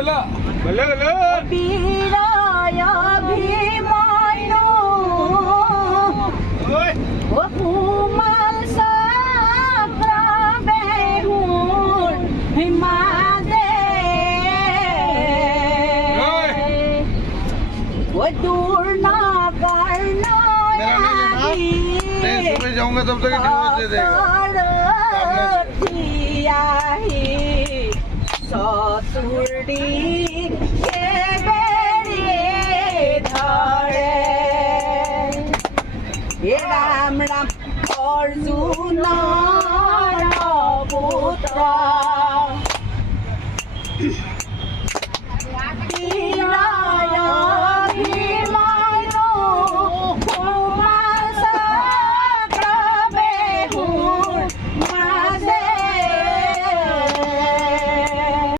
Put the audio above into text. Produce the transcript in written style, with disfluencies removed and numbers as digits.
भले भले बीराय भीमायो वो कुमल साप्राबे हुन हिमादे वो दूर ना करना नहीं सुबह जाऊंगा तब तक डिवोर्स दे देगा ससुरडी के बेड़ी धरे हे राम राम अर्जुन पुत्र